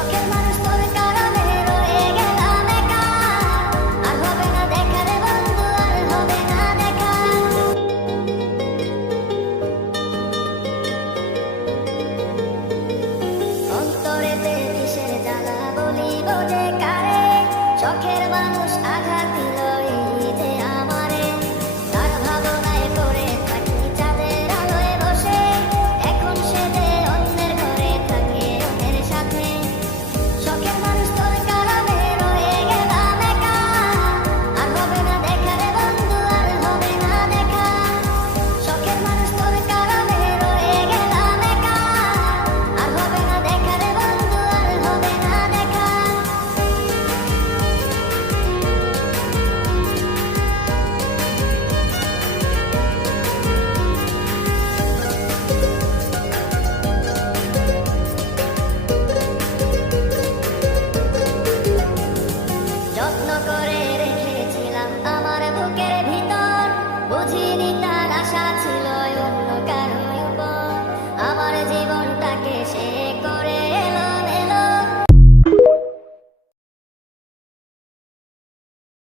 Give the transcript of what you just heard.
শখের মানুষ তোর কারণে রয়ে গেলাম একা, আর হবে না দেখা রে বন্ধু, আর হবে না দেখা। অন্তরেতে কিসের জ্বালা বলিব যে কারে, শখের মানুষ আঘাত দিল